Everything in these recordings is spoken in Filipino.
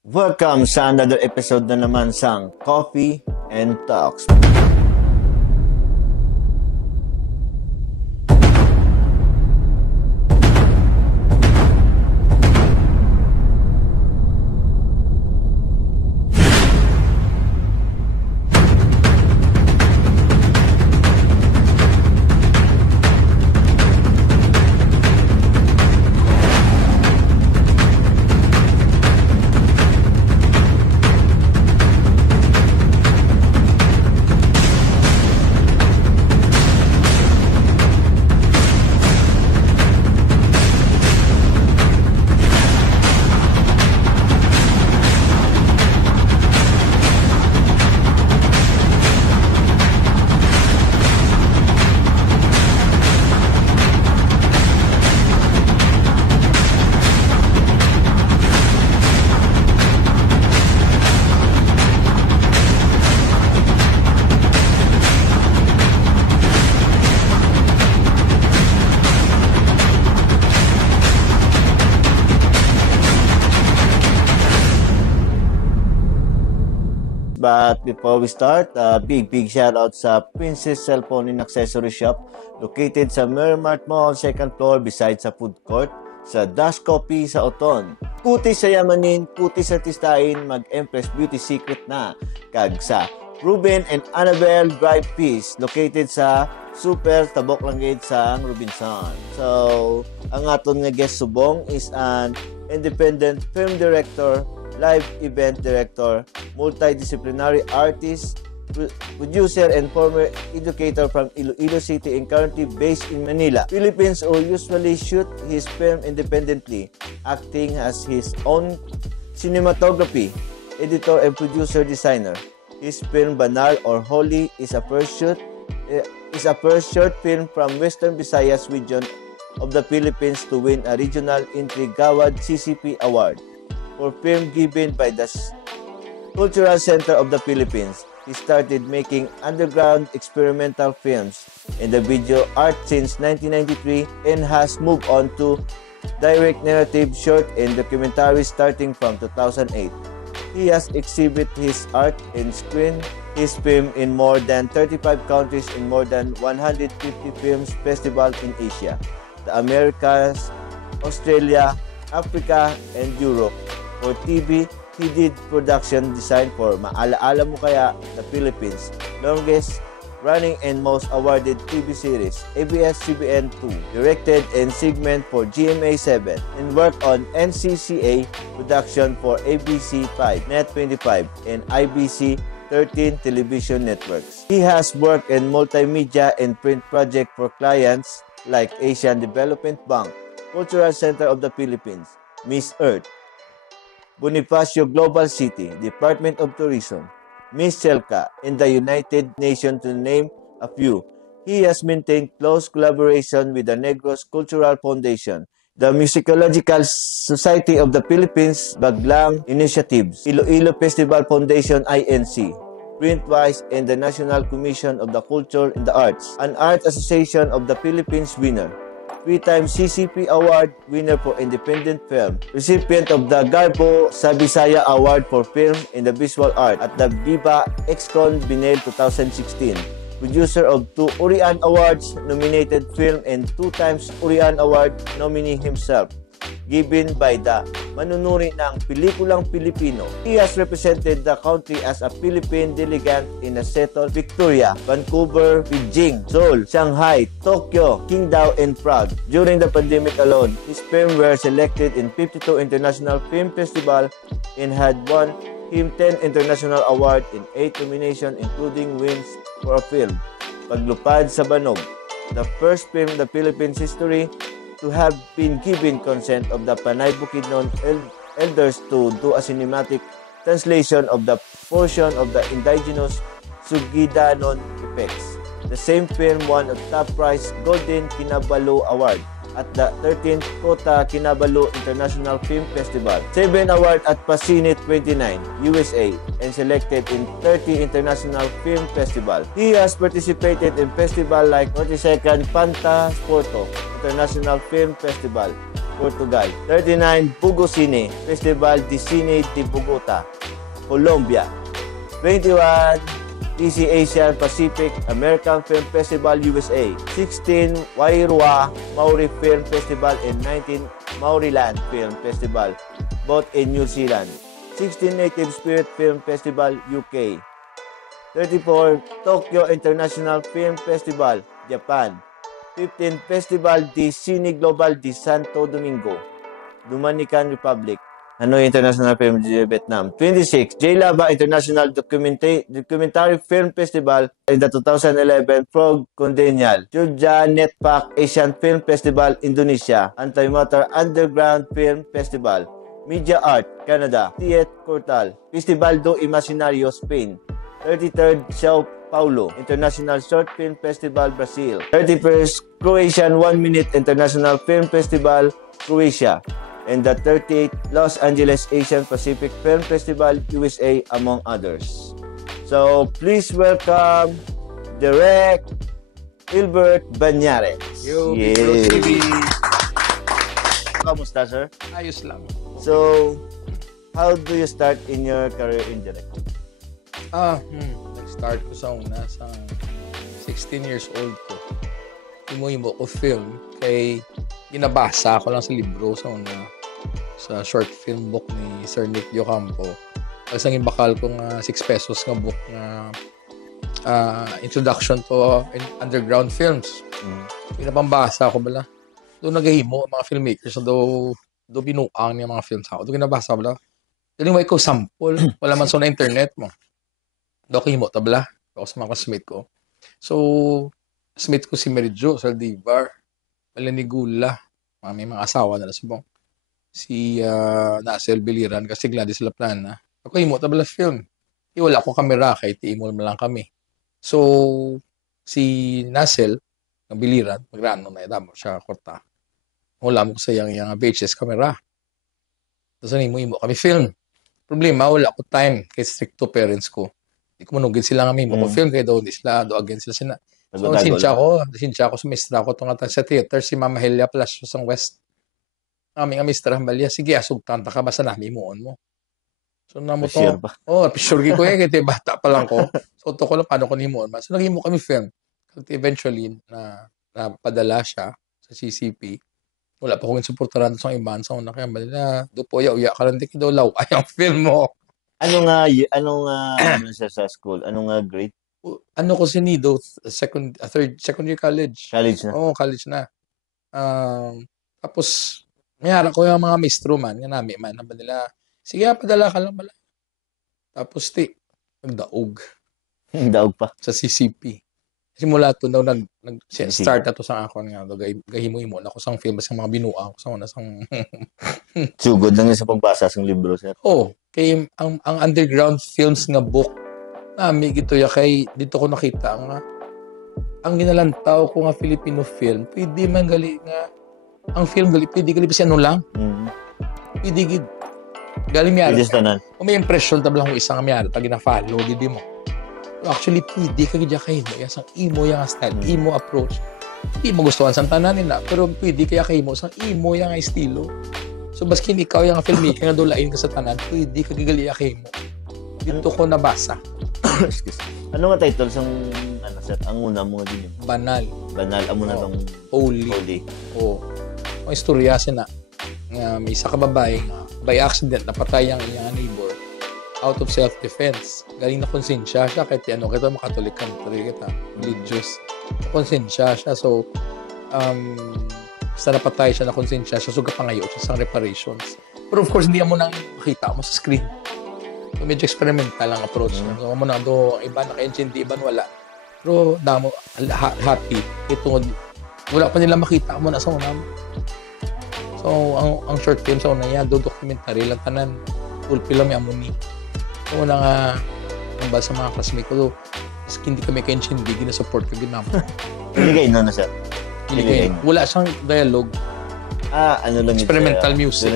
Welcome sa another episode na naman sa Coffee and Talks. But before we start, big shout out sa Princess Cellphone and Accessory Shop located sa Mermart Mall, second floor beside sa food court sa Dash Coffee sa Oton. Kutis sa yamanin, kutis sa tistain, mag-Empress Beauty Secret na. Kag sa Ruben and Annabelle Drive Peace located sa Super Tabok Langit sa Robinson. So, ang aton nga guest subong is an independent film director, live event director, multidisciplinary artist, producer, and former educator from Iloilo City and currently based in Manila, Philippines, who usually shoot his film independently, acting as his own cinematography, editor, and producer designer. His film Banal or Holy is a first short film from Western Visayas region of the Philippines to win a regional Intrigawad CCP Award for film given by the Cultural Center of the Philippines. He started making underground experimental films in the video art since 1993 and has moved on to direct narrative short and documentaries starting from 2008. He has exhibited his art and screened his film in more than 35 countries in more than 150 films festivals in Asia, the Americas, Australia, Africa, and Europe. For TV, he did production design for Maalaala Mo Kaya, the Philippines' longest running and most awarded TV series, ABS-CBN 2, directed and segment for GMA7, and worked on NCCA production for ABC5, Net25, and IBC 13 television networks. He has worked in multimedia and print projects for clients like Asian Development Bank, Cultural Center of the Philippines, Miss Earth, Bonifacio Global City, Department of Tourism, Miss Selka, and the United Nations to name a few. He has maintained close collaboration with the Negros Cultural Foundation, the Musicological Society of the Philippines, Baglang Initiatives, Iloilo Festival Foundation INC, Printwise, and the National Commission of the Culture and the Arts, an art association of the Philippines winner. Three-time CCP Award winner for independent film, recipient of the Garbo sa Bisaya Award for Film in the Visual Art at the Viva XCon Binel 2016, producer of 2 Urian Awards nominated film and 2 times Urian Award nominee himself, given by the manunuri ng pelikulang Pilipino. He has represented the country as a Philippine delegate in a settled Victoria, Vancouver, Beijing, Seoul, Shanghai, Tokyo, Qingdao, and Prague. During the pandemic alone, his films were selected in 52 international film festivals and had won him 10 international awards in 8 nominations, including wins for a film, Paglupad sa Banog, the first film in the Philippines history to have been given consent of the Panay Bukidnon elders to do a cinematic translation of the portion of the indigenous Sugidanon effects. The same film won a top prize Golden Kinabalu Award at the 13th Kota Kinabalu International Film Festival, 7 awards at Pasinit 29, USA, and selected in 30 international film festivals. He has participated in festivals like 42nd Panta Sporto International Film Festival, Portugal. 39, Bugocine, Festival de Cine de Bogota, Colombia. 21, DC Asian Pacific American Film Festival, USA. 16, Wairua Maori Film Festival, and 19, Maoriland Film Festival, both in New Zealand. 16, Native Spirit Film Festival, UK. 34, Tokyo International Film Festival, Japan. 15, Festival de Cine Global de Santo Domingo, Dominican Republic. Hanoi International Film de Vietnam. 26, J-Lava International Documentary Film Festival in the 2011 Frog Condenial. Jogja Netpak Asian Film Festival, Indonesia. Antimatter Underground Film Festival. Media Art, Canada. Tiet Cortal. Festival do Imaginario, Spain. 33rd, Sao Paulo International Short Film Festival, Brazil. 31st, Croatian 1 Minute International Film Festival, Croatia. And the 38th, Los Angeles Asian Pacific Film Festival, USA, among others. So, please welcome Direk Hilbert Banyares. Yo, Bro TV. Kamusta, sir? Ayos lang. So, how do you start in your career in direct? Nag-start ko sa una sa 16 years old ko. Himo-himo ko film kay ginabasa ko lang sa libro sa una sa short film book ni Sir Nick Diocampo. Tapos ang bakal ko nga 6 pesos nga book nga Introduction to Underground Films. Pinapambasa ko bala. Doon naghihimo mga filmmakers do binuang niya mga films ako. Doon ginabasa bala. Dali mo ikaw sample. Wala man sa na internet mo. Doon himo tabla. Ako sa mga classmate ko. So, classmate ko si Mary Jo Saldivar. Malinigula. May mga asawa na subong. Si Nasel Biliran kasi Gladys Laplana. Ako himo tabla film. Wala ko kamera kay tiimol man lang kami. So, si Nasel ng Biliran, magrano na idamo siya korta. Wala mo ko sa yung VHS camera. Tapos himo kami film. Problema, wala ko time kay strict to parents ko. Hindi ko manugid sila nga mo ko film kay daw hindi sila do against sila. So, sinsya ko sa mistra ko tunga sa theater si Mama Helia Palacio sa West. Aming mistra Hambalya, sige asugtan ta ka basta namin mo. So namo to. Sure ko kay bata pa lang ko. So to ko lang paano ko nimo. So naghimo kami film. Eventually na padala siya sa CCP. Wala pa akong suportaran sa iban sa una kaya balila. Do po ya ka lang di daw law ay ang film mo. Ano sa school? Ano nga grade? Ano ko sinido second year college. College na. College na. Tapos may harap ko yung mga mistro man nga nami man na nila. Sige, padala ka lang bala. Tapos nagdaog. Daog pa. Sa CCP. Simula to daw nag-start na to sa akon nga. Gahimo-himo na ko sang film sa mga binuang ko sa una sang Sugod lang sa pagbasa ng libro, sir. Kay ang underground films nga book nami gito ya kay dito ko nakita nga ang ginalantaw ko nga Filipino film pwede man gali nga ang film gali pwede gali kasi ano lang. Pwede gid galing mi ara. May impression tabla ko isang mi ara tag gina-follow gid mo. Actually pwede ka gid kay mo sang imo yang style, imo approach. Di mo gustuhan sa tanan nila pero pwede kaya kay mo sang imo yang estilo. So baskin ikaw yang filmmaker nga dolain ka sa tanan, pwede ka gigali kay mo. Dito ko nabasa. Ano nga title sang sir? Ang una mo din yun? Banal. Amo na tong Holy. Ang istorya sina nga may isa ka babae by accident napatay ang iyang neighbor out of self-defense. Galing na konsensya siya kahit kita makatolik country kita, religious. Konsensya siya. So, basta napatay siya na konsensya siya, so kapangayo siya sa reparations. Pero of course, hindi mo nang makita mo sa screen. So, medyo experimental ang approach. So, mo na do, iba naka-engine, iba wala. Pero, damo, happy. Ito, wala pa nila makita mo na sa una mo. So, ang short film sa una yan, documentary lang tanan. Full film yung amuni. So, una nga, ang sa mga classmate ko, hindi kami ka-engine, hindi gina-support ko ginamo. Hindi kayo na sir? Wala siyang dialogue. Ano lang experimental music.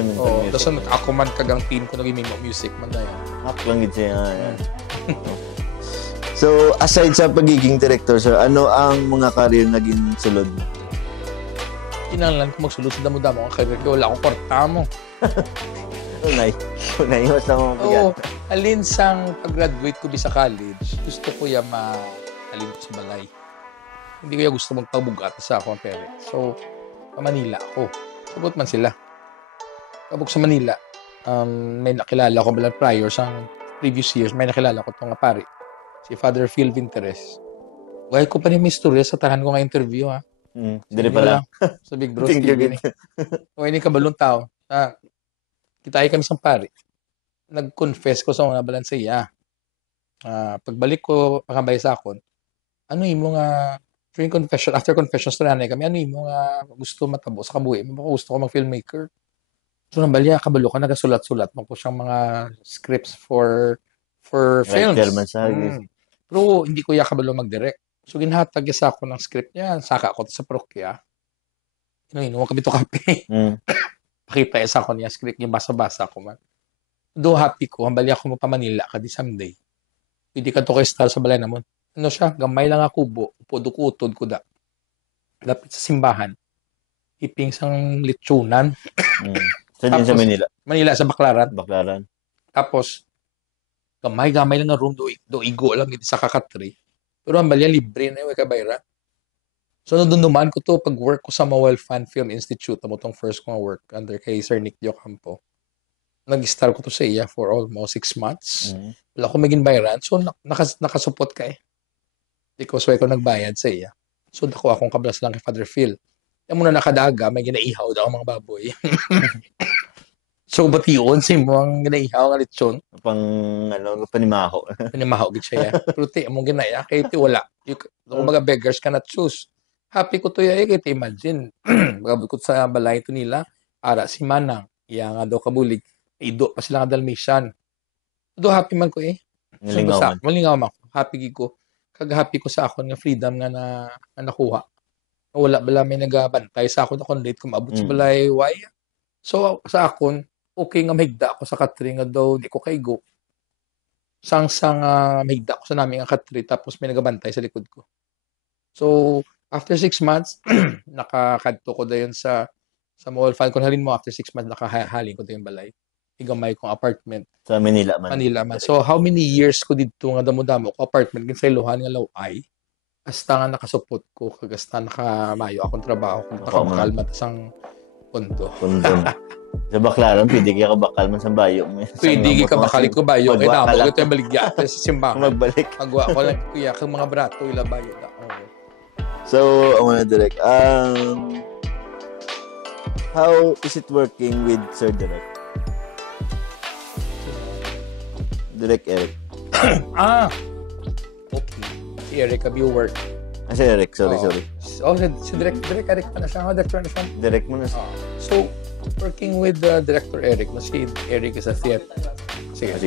Tapos ako man kagang team ko naging music man na yan. Lang siya. So, aside sa pagiging director, sir, ano ang mga career naging sulod mo? kinanglan ko magsulod sa damo-damo ang career ko, wala akong kwarta mo. Unay, mas na mga Oo, alin sang pag-graduate ko sa college, gusto ko ya alin ko sa balay. Hindi ko ya gusto magpabugat sa akong parents. So, sa Manila ako. Sagot man sila. Kapag sa Manila, may nakilala ko bala prior sa previous years, may nakilala ko itong pari, si Father Phil Vinteres. Why ko pa niya may istorya sa tahan ko nga interview, ha? Dili pala. Sa Big Bros Thank you, TV. O, ini kabalong tao. Kita kami sa pari. Nag-confess ko sa mga balansiya. Pagbalik ko, pakabay sa akon, ano yung mga during confession, after confession, stranay kami, ano yung mga gusto matabo sa kabuhi? Gusto ko mag-filmmaker. So, nabalya, kabalo ka, nagasulat-sulat mo po siyang mga scripts for films. Pero hindi ko kabalo mag-direct. So, ginhatag sa ako ng script niya. Saka ako sa parokya. Inuwa kami to kape. Pakita sa ako niya script niya. Basa-basa ko man. Do happy ko. Hambali ako mo pa Manila ka di someday. Hindi ka to kay star sa balay namon. Ano siya? Gamay lang ako kubo. Upod-ukutod ko da. Lapit sa simbahan. Iping sang litsunan. Saan din sa Manila? Manila, sa Baclaran. Tapos, gamay lang nga room. Do igo lang dito sa kakatri. Pero ang balya, libre na yung kabayra. So, doon naman ko to, pag-work ko sa Mawal Fan Film Institute, amo tong first kong work under kay Sir Nick Diocampo. Nag-start ko to sa iya for almost 6 months. Wala ko maging bayaran. So, nakasupot ka eh. Because why ko nagbayad sa iya. So, dako akong kablas lang kay Father Phil. Yung muna nakadaga, may ginaihaw daw ang mga baboy. So, batiyon, simo ang ginaihaw nga lechon. Panimaho. Panimaho, gid siya. Pero ti, among ginaya, kay ti wala. Kung mga beggars cannot choose. Happy ko to kay ti imagine. Magabot sa balay to nila, ara si Manang, iya nga daw kabulig. Ido pa sila nga Dalmatian. Do happy man ko eh. Malingaw man. Happy ko. Kag-happy ko sa akon nga freedom nga na nakuha. Wala bala may nagabantay sa akon akong late kung maabot sa balay. Why? So, sa akon, okay nga mahigda ako sa katri nga daw, di ko kay go. Sang mahigda ko sa namin ang katri, tapos may nagabantay sa likod ko. So, after 6 months, nakakadto ko dayon sa Mawal Fan. Kung halin mo, after 6 months, nakahalin ko dayon balay. Igamay kong apartment. Sa Manila man. So, how many years ko dito nga damo-damo ko apartment kin sa Ilohan nga Laway, hasta nga nakasupot ko, kagasta nakamayo akong trabaho, kung nakakalma tasang pondo. Sa Baclaran, pwede ka bakal man sa bayo mo. Pwede ka bakal ko bayo. Kaya namo, ito yung baligya sa simbahan. Magbalik. Magwa ko lang kuya, kang mga brato, ilabayo na. So, I wanna direct. How is it working with Sir Direct? Direct Eric. Okay. Si Eric, a viewer. Si Eric, sorry. Si Direct Eric pa na siya. Director na siya. Direct mo na siya. So, working with Director Eric, si Eric is a theater. Sige.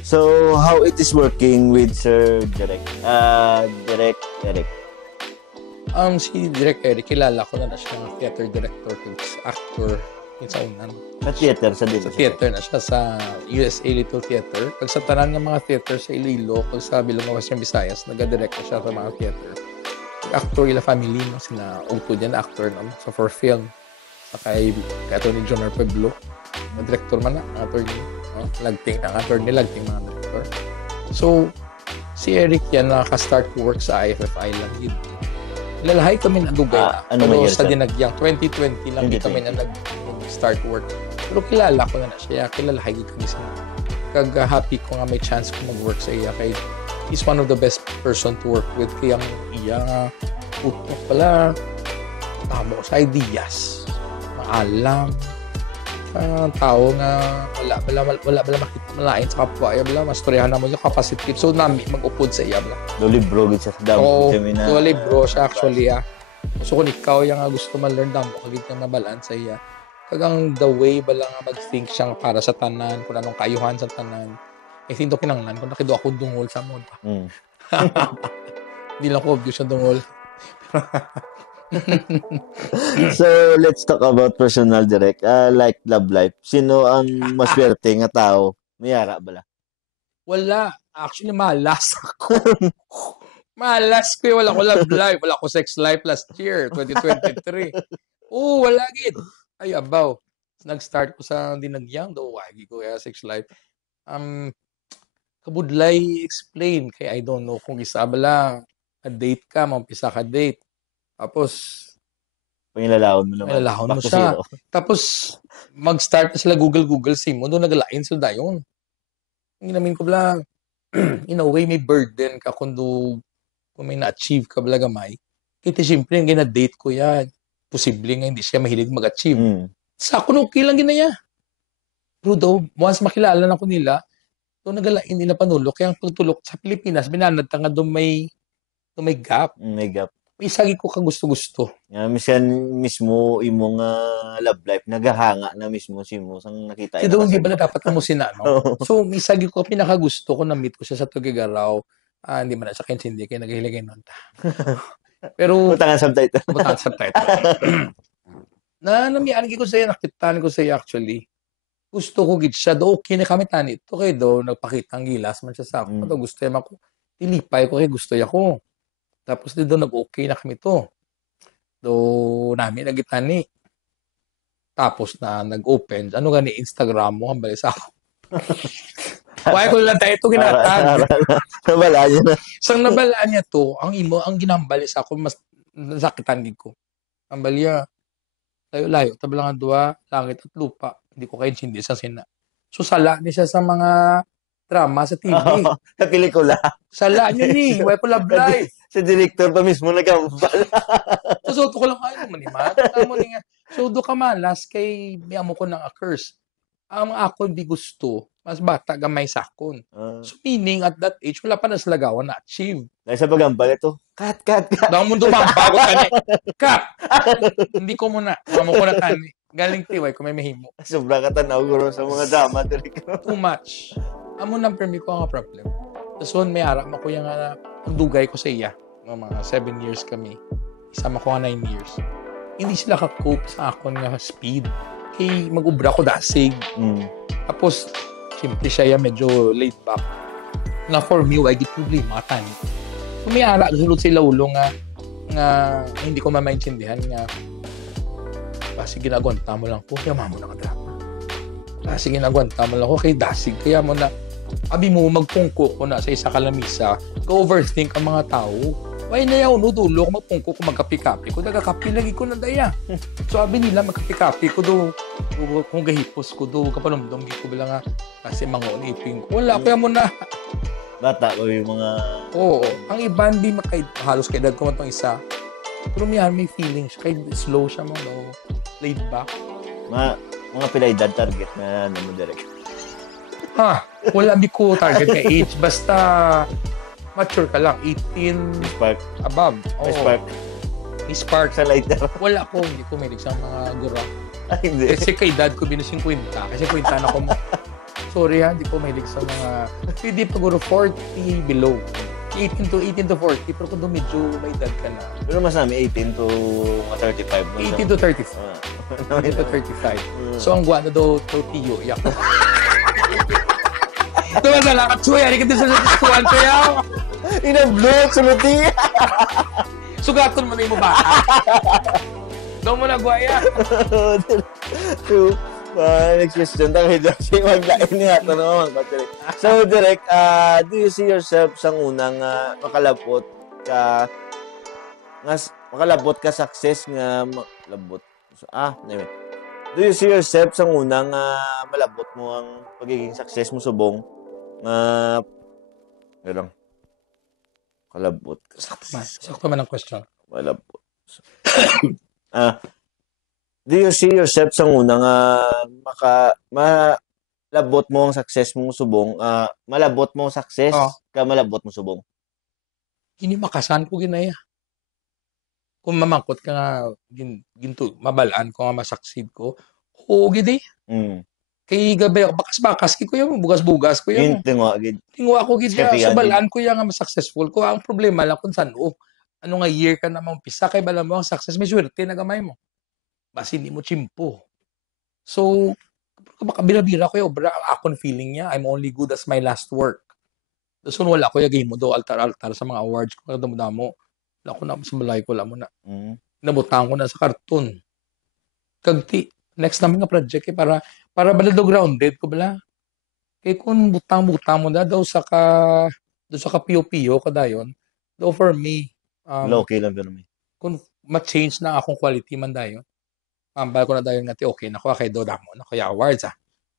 So, how it is working with Sir Direct? Direct Eric. Si Direct Eric, kilala ko na siya ng theater director, actor, sa unan. Sa theater, sa theater na siya sa USA Little Theater. Pag sa tanan ng mga theater sa Iloilo, pag sa Bilong Western Visayas, nag-direct na siya sa mga theater. Actor ila family, no? Sina Ugto dyan, actor no? So for film. Sa kay Atty. John R. Pueblo. Director man na, ang attorney. No? Lagting mga director. So, si Eric yan, nakaka-start to work sa IFFI lang yun. Lalahay kami na dugay na. Pero sa dinagyang 2020 lang kami na nag-start work. Pero kilala ko na siya. Kilalahay kami sa kag-happy ko nga may chance ko mag-work sa iya. Kaya he's one of the best person to work with. Kaya iya putok pala tamo sa ideas. Maalam. Tao nga wala makita malain sa kapwa. Wala mastoryahan na mo yung capacity. So nami mag-upod sa iya. Do libro gid sa damo. Do libro siya actually. So kung ikaw yung gusto ma-learn damo, kagit kang nabalaan sa iya. Kagang the way ba lang mag-think siyang para sa tanan, kung anong kaayuhan sa tanan. I think kinanglan kung nakido ako dungol sa mo. Hindi lang ko obvious sa dungol. So, let's talk about personal direct. Like love life. Sino ang maswerte nga tao? Mayara bala? Wala. Actually, malas ako. Malas ko wala ko love life, wala ko sex life last year, 2023. Wala gid. Ay abaw. Nag-start ko sa dinagyang do wagi ko kaya sex life. Kabudlay explain kay I don't know kung isa bala a date ka, mampisa ka date. Tapos Pangilalahon mo naman. lalahon mo Back to siya. zero. Tapos mag-start na sila Google sim mo doon nagalain sila dayon. Ang ginamin ko bala in a way may burden ka kung may na-achieve ka bala gamay. Kaya siyempre yung gina-date ko yan. Posible nga hindi siya mahilig mag-achieve. Sa ako okay lang ginaya. Pero daw, once makilala na ko nila, doon nagalain nila panulok. Kaya ang pagtulok sa Pilipinas, binanad nga doon may gap. May gap. May isagi ko ka gusto-gusto. Minsan mismo imong love life nagahanga na mismo si mo sang nakita. Kasi doon hindi ba na dapat mo sina, no? So, may isagi ko pinakagusto ko na meet ko siya sa Tugigaraw. Hindi man na sa akin, hindi kayo naghihiligay nun. Pero, Butangan subtitle. butangan subtitle. Namiyaan ko sa'yo, nakitaan ko sa'yo actually. Gusto ko gid siya. Do, okay na kami tani. Ito kayo do, nagpakita ang gilas man siya sa ako. Do, gusto yan ako. Tilipay ko kay gusto ko. Tapos dito nag-okay na kami to. Do, namin nagitani. Tapos na nag-open. Ano gani Instagram mo, hambali sa ako. Why ko lang tayo ito ginatag. Nabala niya na. Sang nabalaan niya to, ang ginambali sa ako, mas nasakitan ko. Ang balya, layo-layo, tabalang ang dua, langit at lupa. Hindi ko kayo hindi sa sina. So, sala niya siya sa mga drama sa TV. Sa pelikula. Sala niya ni, why ko love life. Sa director pa mismo nagambal. So, to ko lang kayo naman, nga. So, do ka malas kay may amo ko ng a curse. Ang ako hindi gusto, mas bata gamay sa akon. So, meaning, at that age, wala pa na sila gawa na-achieve. Dahil sa pagambal ito, cut. Dahil mundo mabago tani. Cut! Hindi ko muna. Amo ko na tani. Galing tiway kung may mahimo. Sobrang katanaw guro sa mga drama. Too much. Amo nang permi ko nga problem. Tapos may harap ako yung ang dugay ko sa iya. Mga 7 years kami. Isama ko nga 9 years. Hindi sila ka-cope sa akon nga speed. Kay mag-ubra ko dasig. Tapos, simple siya medyo laid back. Nga for me, why di problema tani. So may harap sulod sila ulo nga hindi ko mamaintindihan nga sige nagwanta mo lang ko, kaya mo na ka-drama. Sige nagwanta mo lang ko, kay dasig, kaya mo na abi mo magpungko ko na sa isa kalamisa, ka-overthink ang mga tao. Why na yaw, no, dulo ko magpungko ko, magkapi-kapi ko, nagakapi lagi ko na daya. So abi nila, magkapi-kapi ko do, kung gahipos ko do, kapalumdong ko bila nga, kasi mga uliping ko, wala, kaya mo na. Bata ko yung mga... Oo, ang iba hindi halos kay dad ko man tong isa. Pero may feelings, kay slow siya mo, no? Laid back. Mga pinaydad target na mo direct. Wala di ko target na age. Basta mature ka lang. 18 Spark. above. May spark. May spark. Sa lighter. Wala ko. Hindi ko mahilig sa mga gura. Hindi. Kasi kay dad ko binusing 50. Kasi 50 na ko mo. Sorry hindi ko mahilig sa mga... Pwede pa guro 40 below. 18 to 40. Pero kung medyo may edad ka na. Pero mas namin 18 to 35. 18 to 35. 18 to 35. So, ang guwana daw, tortillo. Iyak ko. Diba sa lakat suya? Hindi ka din sa natutuan ko yaw. Ina-block, suluti. Sugaton mo na yung bata. Doon mo na guaya. So, next question. Dahil kasi maglain niya. Tanong naman. So, direct, do you see yourself sa unang makalabot ka success nga malabot? So, anyway. Do you see yourself sa unang malabot mo ang pagiging success mo subong gano'n kalabot ka. Sakto man ang question. Malabot. Do you see yourself sa unang malabot mo ang success mo subong malabot mo ang success ka malabot mo subong? Hindi makasan ko ginaya. Kung mamangkot ka nga ginto mabalaan ko nga masaksid ko, gidi. Kay gabi ako bakas-bakas ko yung bugas-bugas ko yung. Tingwa ako gid sa balaan ko yung nga successful ko. Ang problema lang kung saan ano nga year ka na maumpisa kay bala mo ang success may swerte na gamay mo. Basi hindi mo chimpo. So, makabira-bira ko yung akong feeling niya, I'm only good as my last work. Dasun wala ko yagay mo do altar sa mga awards ko kada mo damo. Wala ko na sa balay ko la mo na. Nabutan ko na sa karton. Kagti next namin nga project para bala do grounded ko bala. Kay kung butang-butang mo na daw sa piyo-piyo kadayon, daw for me Okay lang pero may. kung ma-change na akong quality man dayon. Bala ko na dayon nga ti okay na ko kay do damo na kaya awards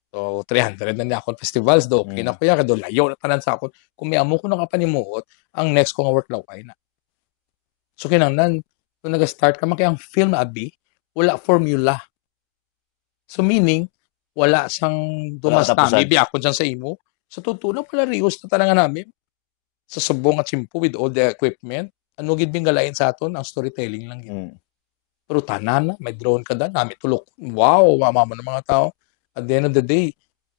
So 300 na niya akong festivals do okay na kuya kay do layo na tanan sa akon. Kung may amo ko nang kapanimuot, ang next ko nga work laway na. So kinahanglan kung nag-start ka kay ang film abi, wala formula. So meaning wala sang dumas Wala tapusan. nami biakon dyan sa imo. Sa totoo na pala rios na tanangan namin. Sa subong at simpo with all the equipment, ano gid bingalain sa aton ang storytelling lang gid. Pero tanan na, may drone ka da, nami tulok. Wow, mama ng mga tao. At the end of the day,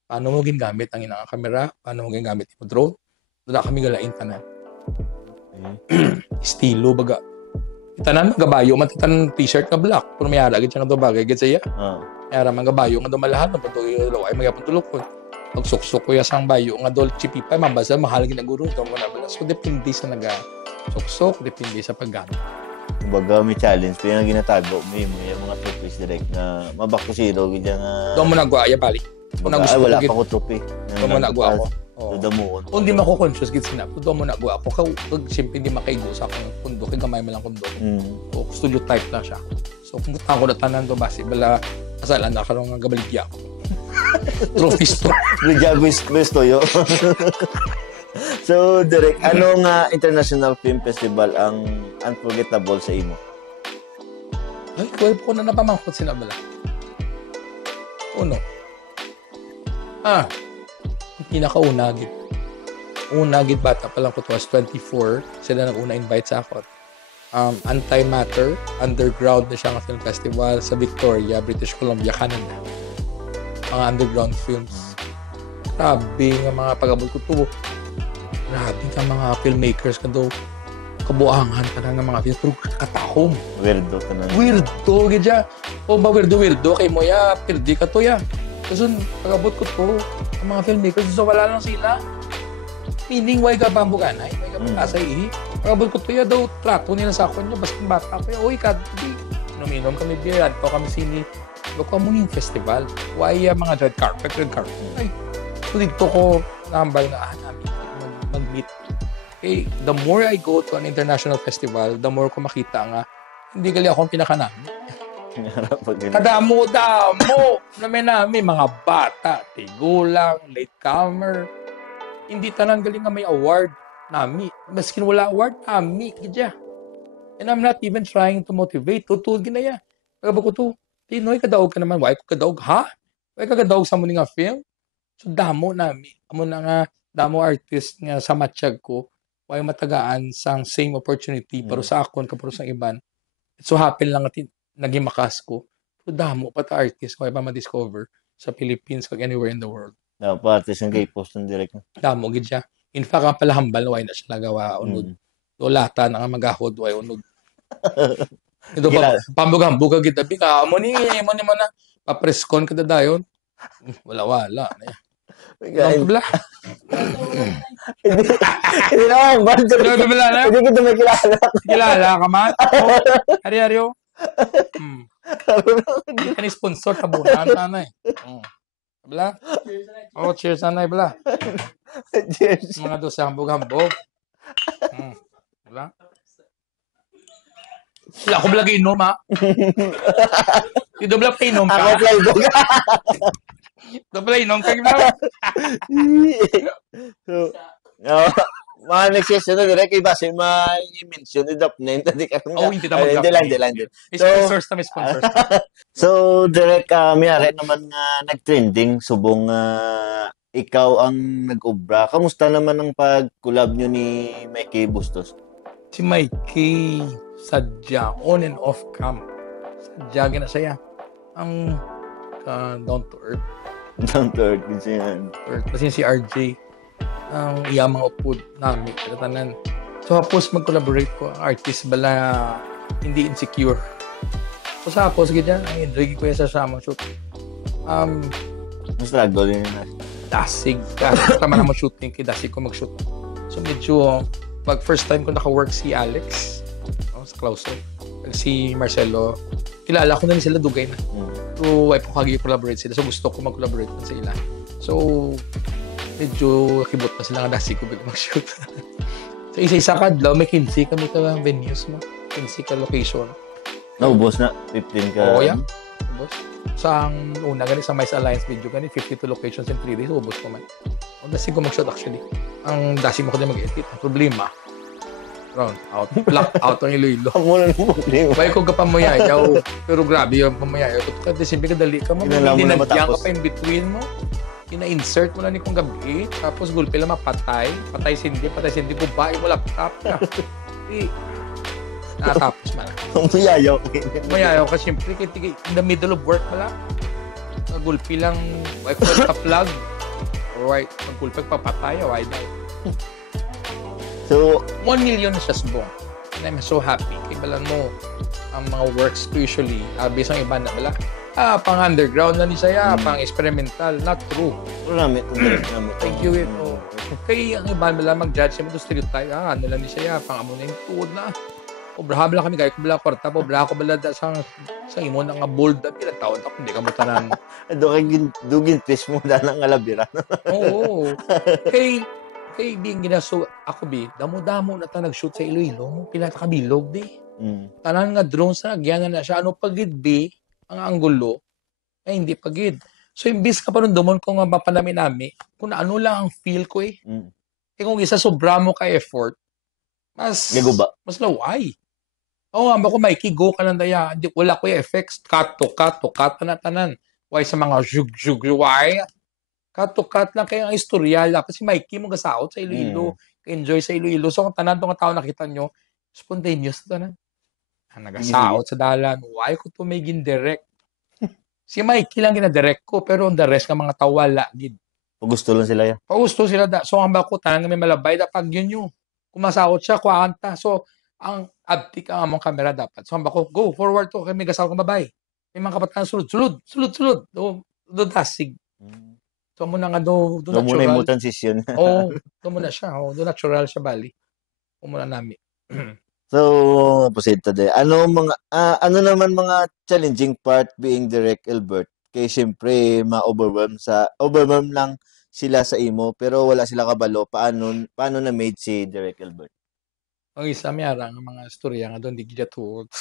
paano mo gingamit ang inang kamera? Paano mo gingamit yung drone? Doon kami galain tanan. Estilo baga. Tanan magabayo man tanan t-shirt nga black. Pero may ara gid siya nga do bagay gid saya. May ara man gabayo nga do malahat na patuloy ay magapon tulokon. Pag suksok ko ya sang bayo nga dol chipipa mambasa mahal gid na guro to mo na bala. So depende sa naga suksok, depende sa paggamit. Kumbaga may challenge pero yung ginatago may mga trophies direct na mabak to zero gid nga. Doon mo nagwa ya bali. Kung Ay, wala pa ko trophy. Doon mo nagwa ako. Damuon. Kung di mako-conscious gid sinap, doon mo nagwa ako. Kag simple di makaigo sa akong pundo kay gamay man lang kundo. O studio type lang siya. So kung ako na tanan do base bala asalan na karon nga gabaligya ko. Trophy store. Rijabis besto yo. So, direct, anong international film festival ang unforgettable sa imo? Ay, kuweb ko na napamangkot sila bala. Uno. Ang pinakauna gid. Una gid bata pa lang ko was 24. Sila nang una invite sa ako. Antimatter, underground na siya nga film festival sa Victoria, British Columbia, Canada. Mga underground films. Grabe nga mga pag-abot ko to. Grabe ka mga filmmakers ka daw. Kabuangan ka na ng mga films. Pero katahom. Weirdo ka na. Weirdo, gidya. O ba weirdo kay mo ya. Pirdi ka to ya. Kasi pag-abot ko to, ang mga filmmakers, so wala lang sila. Meaning, why ka bambu ka na? Why ka ba sa ihi? Pag-abot ko to ya daw, trato nila sa ako nyo. Basta bata ko ya. Uy, kadi. Nominom kami beer. Adto kami sini. Loko mo yung festival. Why mga red carpet? Ay, so dito ko nambal na mag-meet. Okay, the more I go to an international festival, the more ko makita nga, hindi gali akong pinakanami. Kadamo, namin mga bata, tigulang, latecomer. Hindi tanan galing nga may award nami. Maskin wala award, nami, gidya. And I'm not even trying to motivate. Tutul ginaya. Pagkaba ko to, Pinoy kadaog ka naman. Why ko kadaog? Ha? Why ka kadaog sa muli nga film? So, damo nami. Amo na nga, damo artist nga sa matsyag ko, why matagaan sang same opportunity pero sa akon kapuro sa iban. So happen lang natin naging makas ko. So damo pa ta artist why pa ma-discover sa Philippines kag anywhere in the world. Pa artist ang gay post ng direct. Damo gid siya. In fact ang palahambal why na siya nagawa unod. Do lata na nga magahod why unod. Ito ba pambugambog gid abi ka mo ni na pa-preskon kada dayon. Wala. Bla. Hindi naman, hindi kita may kilala. Kilala ka man? Hari-haryo? Kani sponsor tabunan nanay. Bla? Cheers nanay bla. Cheers. Mga dos hambog-hambog. Bla? Wala ko blagay inom ha. Ito bla pa inom ka. Ako playbook. Double inom kag na. So, mga next na direct iba si ma-mention the name tadi ka. Hindi ta mag-drop. Hindi lang. Sponsors. So, direct miyari naman nag-trending subong ikaw ang nag-obra. Kamusta naman ang pag-collab nyo ni Mikey Bustos? Si Mikey sadya on and off cam. Sadya gina saya. Ang down to earth. Down to earth din siya. Kasi si RJ, ang iyang mga upod namin, katatanan. So, hapos mag-collaborate ko, ang artist bala hindi insecure. So, sa hapos, ganyan, ay dragi ko yung sa mga shoot. Mas struggle yun na. Dasig. Tama na mo shooting, kaya dasig ko mag-shoot. So medyo, pag first time ko naka-work si Alex, sa Clauso, si Marcelo, kilala ko na rin sila, dugay na. So, ay po kagi-collaborate sila. So, gusto ko mag-collaborate na sila. So, medyo kibot na sila nga dasi ko bigla mag-shoot. So, isa-isa ka, may 15 kami ka venues mo. 15 ka location. Naubos na, 15 ka. Oo, yan. Ubos. Sa una, ganit sa Mice Alliance video, ganit 52 locations in 3 days, ubos ko man. O, dasi ko mag-shoot actually. Ang dasi mo ko din mag-edit. Ang problema, round out. Black out ang Iloilo. Amo na mo problema. May ko ka pamayayaw. Pero grabe yung pamayayaw. Ito ka, simple ka dali ka mo. Dinadyan ka pa in between mo. Ina-insert mo na ni kong gabi. Tapos gulpi lang mapatay. Patay sindi. Bubae mo laptop ka. Nakatapos man. Mayayaw. Mayayaw ka siyempre. In the middle of work pala. Gulpi lang. Wi-Fi ka plug. Alright. Gulpi papatay. Why not? So, 1 million na siya subong. And I'm so happy. Kaya balan mo, ang mga works ko usually, based ang iba na bala, pang underground na ni saya, pang experimental, not true. Ramit. Thank you. Kaya ang iba bala mag-judge mo to stereotype, ano lang ni saya, pang amo na yung tuod na. Pobraha bala kami, kaya ko bala kwarta, pobraha ko bala sa imo na nga bold na pinatawad ako, hindi ka mo tanan. Dugin twist mo na ng alabira. Oo. Kay being ginaso ako damo-damo na ta nag-shoot sa Iloilo, pinatakabilog di. Tanan nga drones na nagyan na siya, ano pagid ang anggulo ay hindi pagid. So imbis ka pa nun dumon ko nga mapanami-nami, kung ano lang ang feel ko eh. Kung isa sobra mo ka effort, mas laway. Oo nga, ako Mikey, go ka lang daya. Wala ko yung effects, cut tanan. Why sa mga jug, why? Cut lang kayo ang istorya. Kasi Mikey mo gasaot sa Iloilo. Enjoy sa Iloilo. So, kung tanan itong tao nakita nyo, spontaneous na tanan. Nagasaot sa dalan. Why ko ito may gindirect? Si Mikey lang ginadirect ko, pero the rest ng mga tao wala. Gusto lang sila yan. Gusto sila. So, ang bako, tanan may malabay. Dapat yun nyo. Kung masaot siya, kuwanta. So, ang abtik ang among camera dapat. So, ang bako, go forward to. Kaya may gasaot kang babay. May mga kapatan, sulod. Do dasig. So, muna nga do natural. Muna yung transition. Do muna siya. Do natural siya, bali. Muna namin. So, posita de. Ano naman mga challenging part being Direk Albert? Kaya siyempre, overwhelm lang sila sa imo, pero wala sila kabalo. Paano na made si Direk Albert? Ang isa, mayara ang mga storya nga doon, di kita tuod.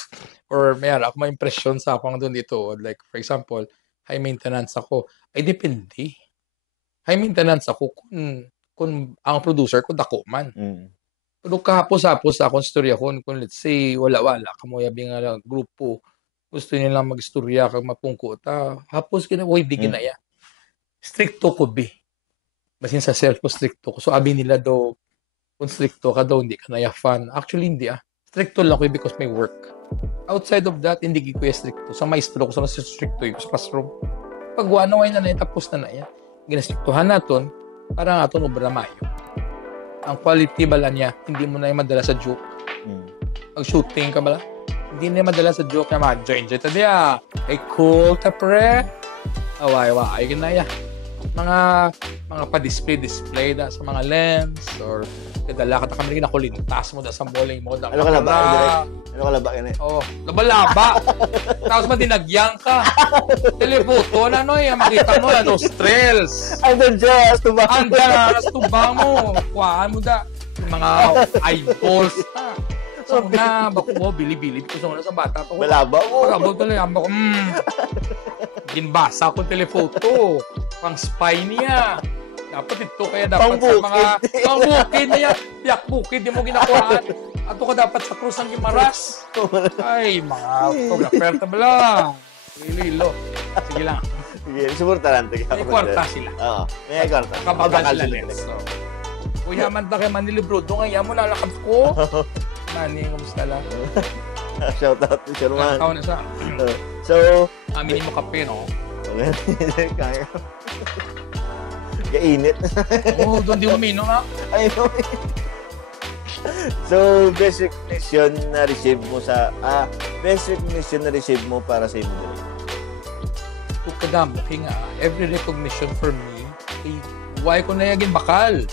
Or mayara ako ma-impression sa ako nga doon dito. Like, for example, high maintenance ako. Ay, depende. High maintenance ako kung ang producer ko dako man. Pero kahapos-hapos akong storya ko, kung let's say, wala-wala, kamoyabi nga grupo, gusto nila mag-istorya kag mapungkot, hapos di ginaya. Stricto ko, Basin sa self ko, stricto ko. So, abi nila daw, kung stricto ka daw, hindi ka naya fan. Actually, hindi Stricto lang ko because may work. Outside of that, hindi ko stricto. Sa maestro ko, sa stricto ko sa classroom. Pag wanaway na tapos na ya. Ginastriktuhan naton para nga aton obra mayo. Ang quality bala niya, hindi mo na yung madala sa joke. Pag shooting ka bala, hindi na yung madala sa joke na ma-join ta diya. Ay cool ta pre. Away, ginaya. Mga pa-display da sa mga lens or kadala ka ta kami nakulintas mo da sa bowling mo da. Ano ka laba yan eh? Laba. Tapos madinagyang ka. Telefoto na makita mo nostrils. Andun siya, tubang. Tubang mo. Kuhaan mo da. Mga eyeballs na. So na, bako mo, bilib-bilib ko sa bata ko. Malaba mo. Malaba ko lang. Bako, ginbasa ko telefoto. Pang spy niya. Dapat ito kaya dapat sa mga pang-bukid niya. Yak-bukid, di mo ginakuhaan. Ato ka dapat sa Cruz ng Gimaras. Ay, mga photographer ta bala. Lilo. Sige lang. Sige, suportahan. May kwarta sila. Oo, may kwarta. Kabagal sila lens. Kuya, man ta kay Manilibro. Doon nga mo nalakad ko. Mani, kamusta lang? Shout out to Sherman. Taon na siya. So, aminin mo kape, no? Kaya. Kainit. Doon di umino nga. I know. So, best recognition na receive mo para sa imo direct. Kung kadamo, kaya nga, every recognition for me, why ko na yagin bakal?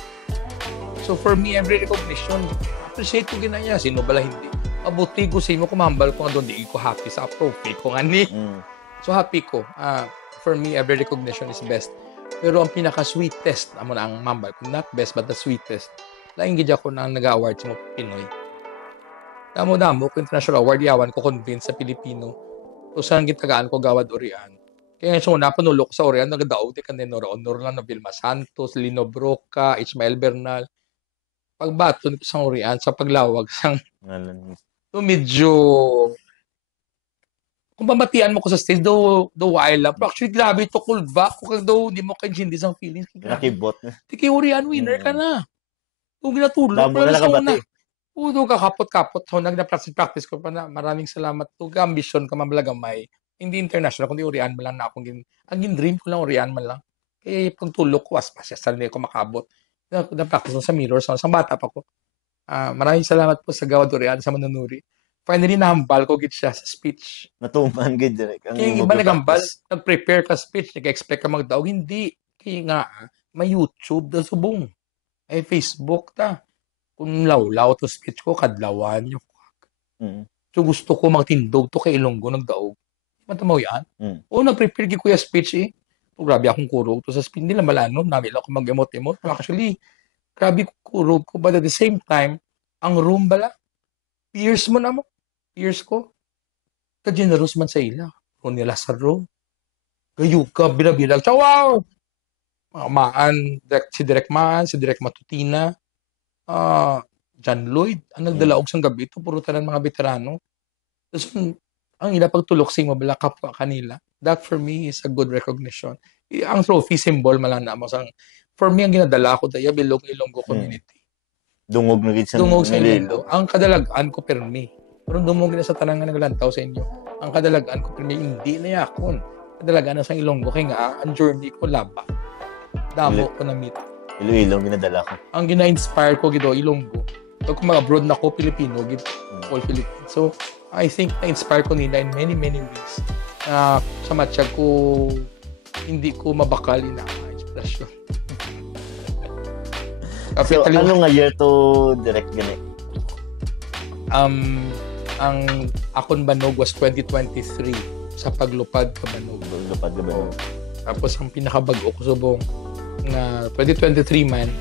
So for me, every recognition, appreciate ko ginaya. Sino bala hindi? Mabuti ko sa imo, kumambal ko nga doon, di ko happy sa appropriate ko nga ni. So happy ko. For me, every recognition is best. Pero ang pinaka-sweetest, amo na ang mambal ko, not best, but the sweetest, laing gid ako na nag-award sa mga Pinoy. Damo-damo ko international award, yawan ko convince sa Pilipino. So saan gitagaan ko gawad Orian. Kaya so napanulok sa Orian, nagadaog di kanino honor lang na Vilma Santos, Lino Broca, Ismael Bernal. Pagbaton ko sa Orian, sa paglawag sang so medyo kung pamatian mo ko sa stage, do while lang. Pero actually, grabe to, cool back. Kung daw, hindi mo kaintindihan ang feelings. Nakibot na. Tiki, Orian, winner ka na. Kung ginatulog, Damo na nakabati. Udo ka, kapot-kapot. So, nagna-practice ko pa na. Maraming salamat. Kung ambition ka, mamalagamay. Hindi international, kundi Orian mo lang na akong ang dream ko lang, Orian mo lang. Kaya pag tulog ko, aspas, sarili ko makabot. Na-practice sa mirror. So, sa bata pa ko. Maraming salamat po sa gawad Orian, sa manunuri. Finally, nahambal ko git siya sa speech. Natuman gid direk. Kaya iba nagambal, nag-prepare ka speech, nag-expect ka magdaog. Hindi. Kaya nga, may YouTube na subong. Ay, Facebook ta. Kung lawlaw to speech ko, kadlawan yung So, gusto ko magtindog to kay Ilonggo, nagdaog. Matamaw yan? O, nag-prepare ko yung speech eh. O, grabe akong kurog to sa speech. Hindi lang malanom, namin ako mag-emote-emote. Actually, grabe kurog ko. But at the same time, ang room bala, peers mo na mo. Years ko, ka-generous man sa ila. Ronnie Lazaro. Kayo ka, binabilag. Wow! Si Direk Maan, si Direk Matutina, John Lloyd, ang nagdalaog sang gabi ito, puro tanan mga veterano. Tapos, ang ila pagtulok sa mo, bala kapwa kanila. That for me is a good recognition. Ang trophy symbol, malana mo sang, for me, ang ginadala ko, daya bilog Ilonggo community. Dungog na gid sa Ilonggo. Ang kadalagan ko permi. Pero dumugin na sa tanang nga naglantaw sa inyo. Ang kadalagaan ko, pero hindi na yakon. Kadalagaan na sa Ilonggo. Kaya nga, ang journey ko, laba. Damo ko na meet. Iloilo, ginadala ko. Ang gina-inspire ko, gido, Ilonggo. Pag mag-abroad na ko, Pilipino, all Philippines. So, I think na-inspire ko nila in many, many ways. Sa matsyag ko, hindi ko mabakal na inspirasyon. So, ano nga year to direct gani? Ang akon banog was 2023 sa paglupad ka banog. Tapos ang pinakabago ko subong na 2023 man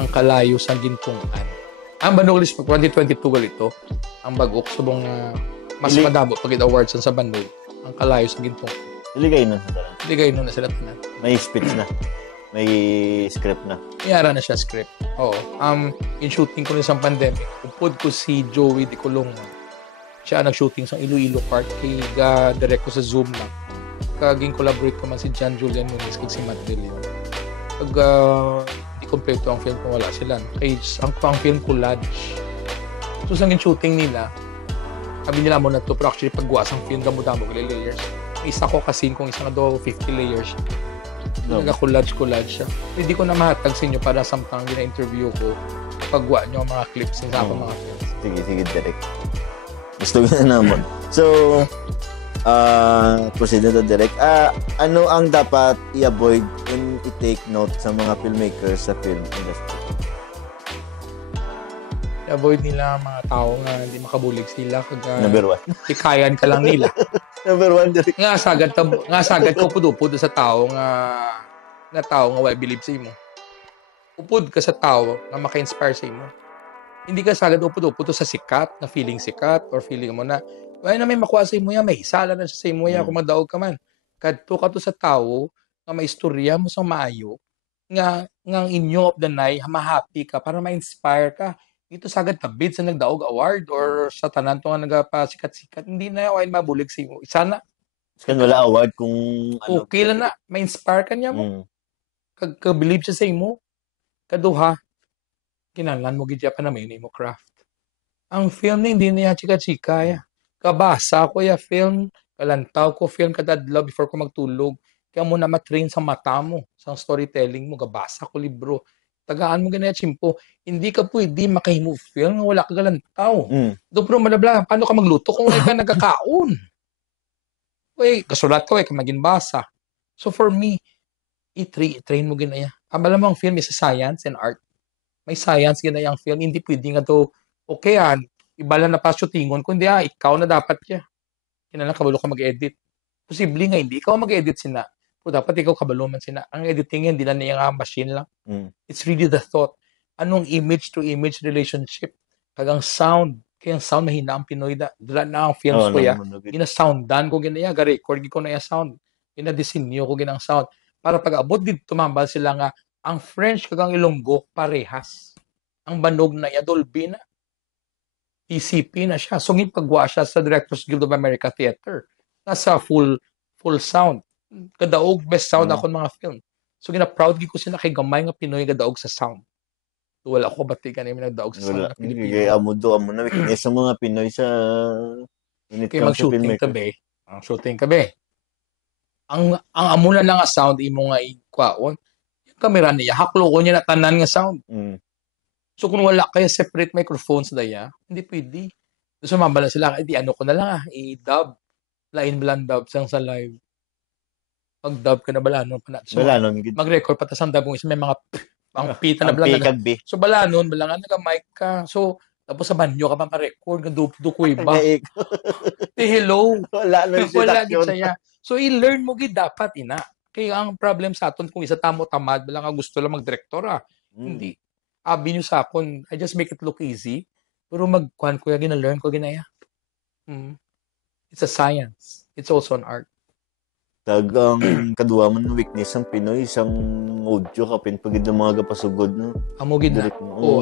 ang kalayo sa gintungan. Ang banog list 2022 galito ang bago ko subong mas madamo pag awards sa banog ang kalayo sa gintungan. Iligay na sa tanan. Iligay na sila tanan. May speech na. May script na. Iyara na siya script. Oo. In shooting ko sa pandemic, upod ko si Joey Di Colonga. Siya nag-shooting sa Iloilo Park kay direct ko sa Zoom lang. Kaging collaborate ko man si John Julian Nunes kag si Matt De Leon. Pag di kompleto ang film kung wala sila. Kay ang film collage. So sa shooting nila, sabi nila mo na to, pero actually pagguwas ang film, damo-damo kay layers. Isa ko kasi kung isa nga do 50 layers. Nag-collage siya. Hindi ko na mahatag sa inyo para samtang gina-interview ko pagwa nyo ang mga clips sa akong mga films. Sige, direct. Gusto ko na naman. So, proceed na to direct. Ano ang dapat i-avoid and i-take note sa mga filmmakers sa film industry? I-avoid nila mga tao nga hindi makabulig sila. Number 1. Ikayan ka lang nila. Number 1 direct. Nga sagad ka upod sa tao nga wala believe sa imo. Upod ka sa tao nga maka-inspire sa imo. Hindi ka sagad upod sa sikat, na feeling sikat or feeling mo na wala na may makuha sa imo ya, may sala na sa imo ya kung magdaog ka man. Kadto ka to sa tao nga may istorya mo sa maayo nga ang inyo of the night ma-happy ka para ma-inspire ka. Dito sagad tabid sa nagdaog award or sa tanan to nga nagapasikat-sikat, hindi na wala mabulig sa imo. Sana Kan wala award kung ano. Okay lang na, ma-inspire ka niya mo. Kag-believe siya sa imo. Kaduha, kinahanglan mo gid pa na may mo craft. Ang film na hindi niya chika-chika ya. Kabasa ko ya film, kalantaw ko film kadadlaw before ko magtulog. Kaya mo na matrain sa mata mo, sa storytelling mo, gabasa ko libro. Tagaan mo ganyan chimpo. Hindi ka pwede makahimo film nga wala ka galantaw. Do pero malabla, paano ka magluto kung wala ka nagkakaon? Kasulat ka ka maging basa. So for me, i-train mo ganyan. Alam mo ang film is a science and art. may science ginayang film, hindi pwede nga to, okay ibala na pa shootingon, kundi ikaw na dapat kaya. Kinalang kabalo ka mag-edit. Posible nga hindi ikaw mag-edit sina. Pero dapat ikaw kabalo man sina. Ang editing hindi na niya nga machine lang. It's really the thought. Anong image to image relationship? Kagang sound. Kaya ang sound mahina ang Pinoy da. Dala na ang films ko ya. Gina-soundan ko ginaya. Ga-record ko na ya sound. Gina-disenyo ko ginang sound. Para pag-abot dito tumambal sila nga ang French kagang Ilonggo parehas. Ang banog na ya Dolby na. ECP na siya. So, ngin pagwa siya sa Directors Guild of America Theater. Nasa full sound. Kadaog, best sound ako ng mga film. So, gina-proud ko sila kay gamay nga Pinoy kadaog sa sound. So, wala ko batikan yung nagdaog sa sound na Pilipino. Amo na weakness sa mga Pinoy sa kaya mag-shooting kabe. Ang shooting kabe. Ang amo na nga sound, imo nga ikwaon. Yung kamera niya, haklo ko niya na tanan nga sound. So kung wala kayo separate microphones daya, hindi pwede. So mambala sila, di ano ko na lang i-dub. Lain balang dub sang sa live. Pag-dub ka na balanon pa na. So mag-record pa tas ang dub mo isa may mga pangpita na balang. So balanon, balangan naka-mic ka. So tapos sa banyo ka pa record nga dukoy ba. Hello. Wala gid siya. So i-learn mo gid dapat ina. Kaya ang problem sa aton kung isa tamo tamad balang gusto lang mag-direktor Hindi. Abi nyo sa akon, I just make it look easy. Pero magkuhan ko yung gina-learn ko ginaya. It's a science. It's also an art. Tagang kaduwa man ng weakness ang Pinoy, isang audio kapin pag ng mga kapasugod. No? Amo gid na.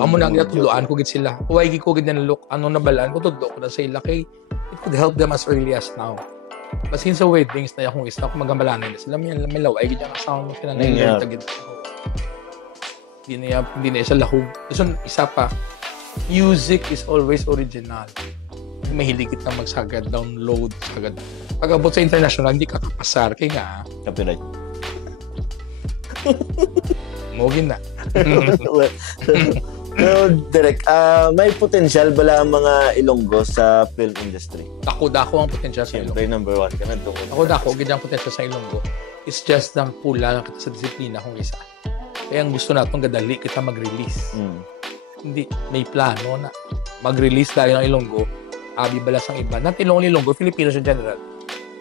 Amo na ginatuluan ko gid sila. Huwag ko gid na look. Ano na balaan ko, tudlo ko na sa ila kay it could help them as early as now. Basin sa weddings na akong isa ko magambalanan na sila. May laway gid yung sound mo kinanay-learn tagid. Hindi na isa lahog. So, isa pa, music is always original. Mahilig kita magsagad, download, sagad. Pag abot sa international, hindi ka kapasar. Kaya nga, copyright. Mugin na. Pero, Direk, may potential bala ang mga Ilonggo sa film industry? Dako ang potential sa Ilonggo. Siyempre, number one ka na doon. Dako, ganyang potential sa Ilonggo. It's just ng pula lang kita sa disiplina kung isa. Kaya ang gusto natin gadali kita mag-release. Hindi, may plano na mag-release tayo ng Ilonggo. Abi balas ang iba. Not only Ilonggo, Filipinos in general.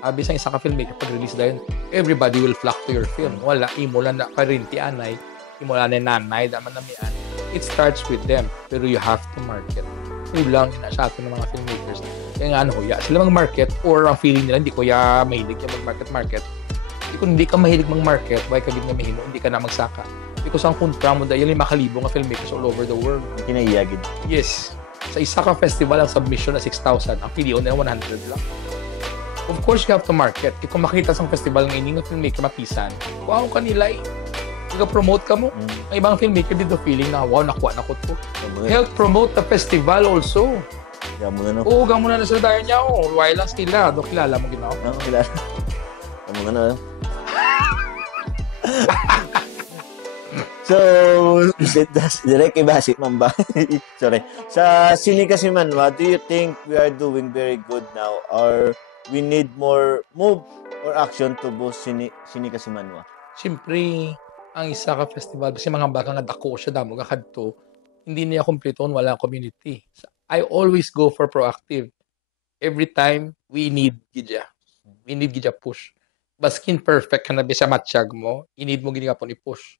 Abi sa isa ka filmmaker, pag-release tayo, everybody will flock to your film. Wala, imo lang na karinti anay, imo lang na nanay, daman na mian. It starts with them, pero you have to market. Kulang na sa atin ng mga filmmakers. Kaya nga sila mag-market or ang feeling nila, hindi ko mahilig yung mag-market. Kung hindi ka mahilig mag-market, why ka gid nga mahino, hindi ka na magsaka. Because ang kontra mo dahil yung makalibong nga filmmakers all over the world. Kinaiyagid. Yes. Sa isa ka festival, ang submission na 6,000. Ang pilion na 100 lang. Of course, you have to market. Kung makita sa festival ng ining filmmaker mapisan, wow ka nila promote ka mo. Ang ibang filmmaker dito feeling na, wow, nakuha na ko to. Help promote the festival also. Gamo na no? Oo, gamo na sa dahil niya. Why lang sila? Kilala mo ginawa? Kilala. Gamo na no? So, direct ibasik man ba? Sorry. Sa sini kasi man, what do you think we are doing very good now or we need more move or action to boost sini kasi manwa? Siyempre, ang isa ka festival, kasi mga baka nga dako siya damo kakadto, hindi niya kompleton, wala community. I always go for proactive. Every time, we need gidya. We need gidya push. Baskin perfect ka na bisa matsyag mo, i need mo gini ka po i-push.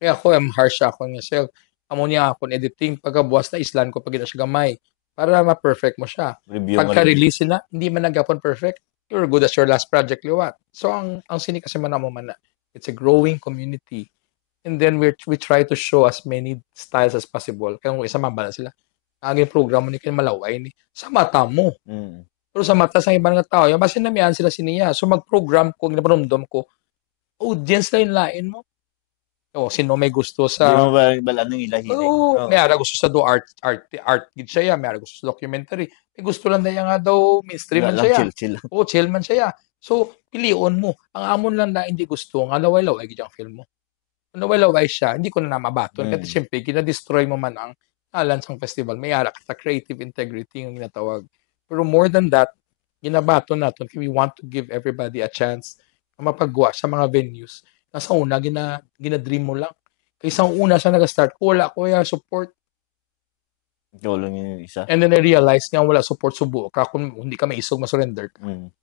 Kaya ako, I'm harsh ako ng self. Amo niya ako editing, pagkabuwas na islan ko pag ina siya gamay, para ma-perfect mo siya. Pagka-release na, hindi man nagapon perfect, you're good as your last project liwat. So, ang sini kasi man mo man na, it's a growing community. And then, we try to show as many styles as possible. Kaya kung isa mabala sila, ang program mo ni kaya malaway ni, sa mata mo. Pero sa mata sa ibang tao, yung basta namiyan sila siniya. So, mag-program ko, ginapanumdom ko, audience na yung lain mo. Sino may gusto sa... Hindi mo bala ng ilahilig? May ara gusto sa do art gid siya, may ara gusto sa documentary. May gusto lang na nga daw mainstream man siya. Chill man siya. So, pilion mo. Ang amon lang na hindi gusto, nga laway-laway gid ang film mo. Kung laway-laway siya, hindi ko na mabaton. Kasi siyempre, gina-destroy mo man ang Alansang Festival. May ara sa creative integrity yung ginatawag. Pero more than that, ginabaton natin. We want to give everybody a chance na mapagawa sa mga venues. Nasa una, gina-dream mo lang. Isang una siya nag-start ko, wala ko yung support. Ikaw lang yung isa. And then I realized nga wala support subuo ka kung hindi ka maisog, masurrender ka.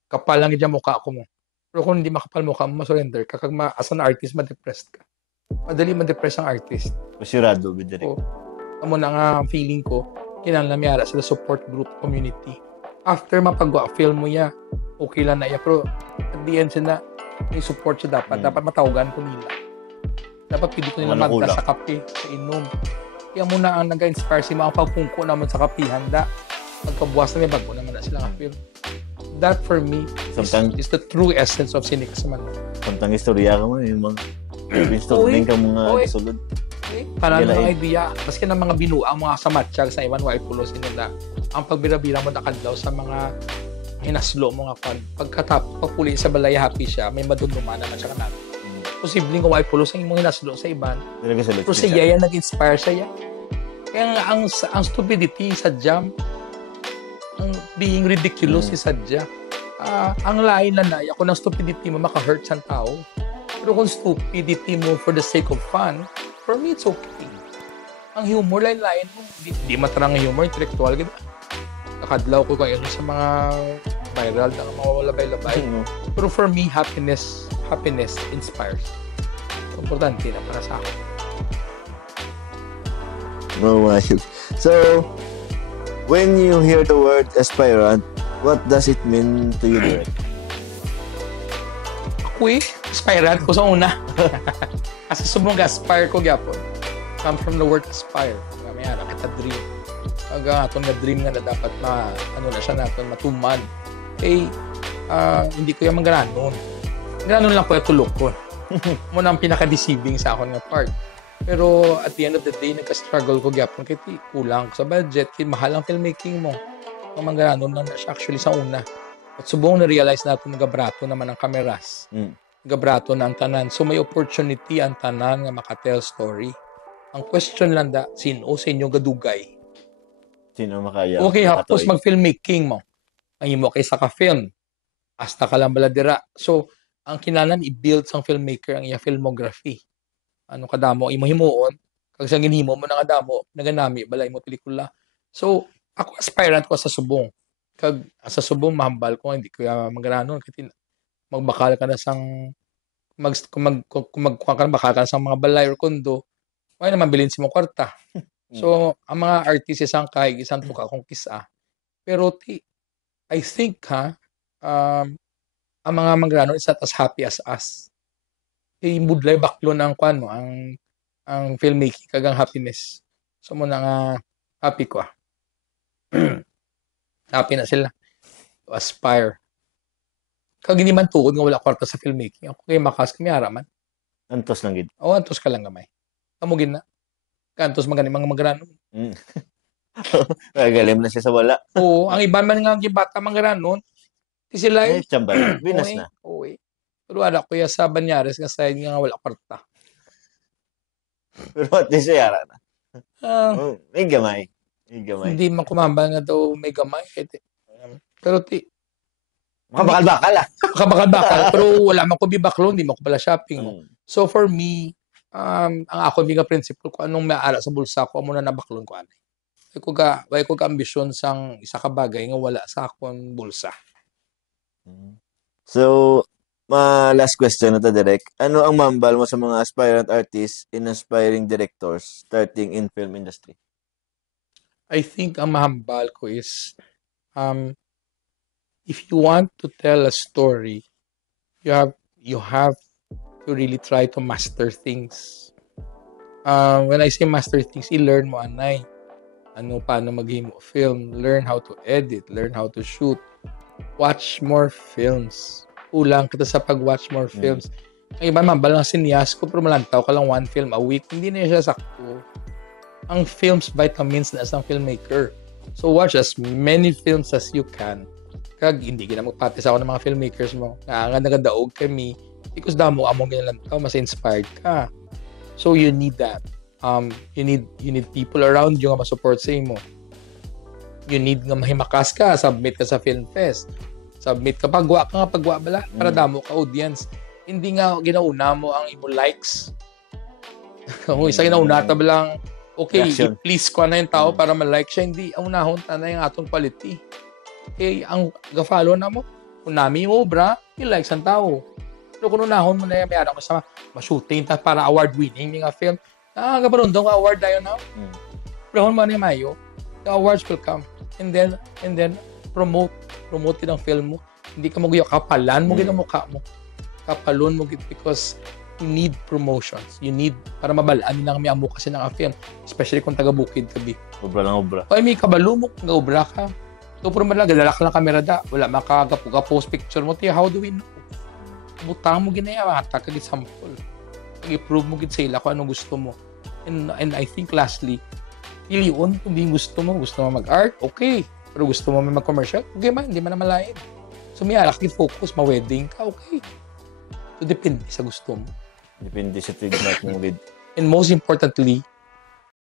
Kapal lang yung mukha ko mo. Pero kung hindi makapal mukha mo, masurrender ka. Kag as an artist, ma-depressed ka. Madali ma-depress ang artist. Masyurado, Bidrik. So, amo na nga feeling ko, kinahanglan miyara sila support group community. After mapagawa film mo ya, okay lang na iya. Pero at the end sila, may support siya dapat. Dapat matawagan ko nila. Dapat pili ko nila magda sa kape, sa inom. Kaya muna ang nag-inspire si mga pagpungko naman sa kape, handa. Pagkabuwas na may bago naman na sila ka-film. That for me is the true essence of sinikasman. Samtang istorya ka mo, yung mga brainstorming ka mga kasulod. Para ng mga idea, maski ng mga binuang mga sa matchag sa iwan white pulos nila, ang pagbirabira mo nakadlaw sa mga hinaslo mo nga kwan. Pagpuli sa balay happy siya, may madumduman naman siya kanat. Posibleng ko white pulos ang imong hinaslo sa iban. Pero sa iya nag-inspire siya. Kaya nga ang stupidity sa jam, ang being ridiculous is sadya. Ang lain na ako ng stupidity mo maka-hurt sa tao. Pero kung stupidity mo for the sake of fun, for me it's okay. Ang humor lain mo, di matarang humor, intellectual gid. Nakadlaw ko kayo sa mga viral na mga walabay-labay. Pero for me, happiness inspires. Importante na para sa akin. So, when you hear the word aspirant, what does it mean to you, Derek? Ako aspirant ko sa una. Kasi subong aspire ko gyapon. Come from the word aspire. Kami ara kita dream. Aga aton nga dream nga na dapat na siya naton matuman. Hindi ko yung maganon. Ganon lang ko yung tulog ko. Muna ang pinaka-deceiving sa akon nga part. Pero at the end of the day, nagka-struggle ko gyapon kaya kulang sa budget, kaya mahal ang filmmaking mo. Ang mga ganon lang na siya actually sa una. At subong na-realize natin nagabrato naman ang kameras. Nagabrato na ang tanan. So may opportunity ang tanan nga makatell story. Ang question lang sino sa inyo gadugay? Sino makaya? Okay, hapos mag-filmmaking mo. Ang imo kay sa ka-film. Hasta ka lang baladira. So, ang kinalan i-build sang filmmaker ang iya filmography. Ano kadamo imo himuon, kag sa ginhimo mo na kadamo, naganami balay mo pelikula. So, ako aspirant ko sa subong. Kag sa subong mahambal ko hindi ko magaranon kay magbakal ka na sang bakal ka na sang mga balay or kondo. Wala naman bilin si mo kwarta. So, ang mga artist isang kahig isang tuka kong kisa. Pero I think ang mga magranon is not as happy as us. Mudlay baklo ng kwan mo ang filmmaking kagang happiness. So mo na nga happy ko. Happy na sila to aspire. Kag hindi man tuod nga wala kwarta sa filmmaking. Ako kay makas kami araman. Antos lang gid. Antos ka lang gamay. Kamugin na. Kantos magani mga magranon. Galim na siya sa wala. Oo, ang iba man nga gibata magranon. Ti sila chamba. Binas na. Oo. Pero ada ko ya sa Banyares nga sayad nga wala kwarta. Pero at least yara na. May gamay. Hindi man kumambal nga daw may gamay. Pero makabakal-bakal Makabakal. Pero wala man ko bibaklo, hindi man ko pala shopping. So for me, ang ako mga principle ko anong maara sa bulsa ko amo na nabaklon ko ani. Way ko ga ambisyon sang isa ka bagay nga wala sa akong bulsa. So, last question na to, Derek. Ano ang mambal mo sa mga aspirant artists and aspiring directors starting in film industry? I think ang mahambal ko is if you want to tell a story, you have to really try to master things. When I say master things, i-learn mo anay. Paano maghimo film, learn how to edit, learn how to shoot. Watch more films. Ulang kita sa pag-watch more films. Ang iba mambal ng sinyas ko, pero malantaw ka lang one film a week. Hindi na siya sakto. Ang films, vitamins na isang filmmaker. So watch as many films as you can. Kag hindi ka na magpatis ako ng mga filmmakers mo. Nga nagadaog kami. Because damo among ginalantaw, mas inspired ka. So you need that. You need people around you nga ma-support sa imo. You need nga mahimakas ka, submit ka sa film fest. Submit ka, pagwa bala, para damo ka audience. Hindi nga ginauna mo ang imo likes. Kung isa ginaunata ba lang, okay, Reaction. i-please ko na yung tao para ma-like siya. Hindi, ang unahon na yung atong quality. Okay, ang ga-follow na mo, kung nami yung obra, i-like sa tao. Pero kung unahon mo na yung mayroon ko sa ma-shooting para award-winning mga film, gabarundong award na yun na. Pero kung man yung mayo, the awards will come. And then promote din ang film mo. Hindi ka magayo, kapalan mo ginamukha mo. Kapalon mo because you need promotions. You need, para mabalaan nila kami ang mukha kasi ng film. Especially kung taga-bukid ka, Obra lang obra. ay, may kabalo mo, ga-obra ka. So, pero man lang, galalak lang kamera da. Wala makagapuga-post picture mo. Tiya, how do we know? Butang mo ginaya, kagit sample. Pag-improve mo gid sa ila kung anong gusto mo. And I think lastly, piliun kung di gusto mo mag-art, okay. Pero gusto mo may mag-commercial, okay man, hindi man na malain. So, may alak din focus, ma-wedding ka, okay. So, depende sa gusto mo. Depende sa trademark mo with. And most importantly,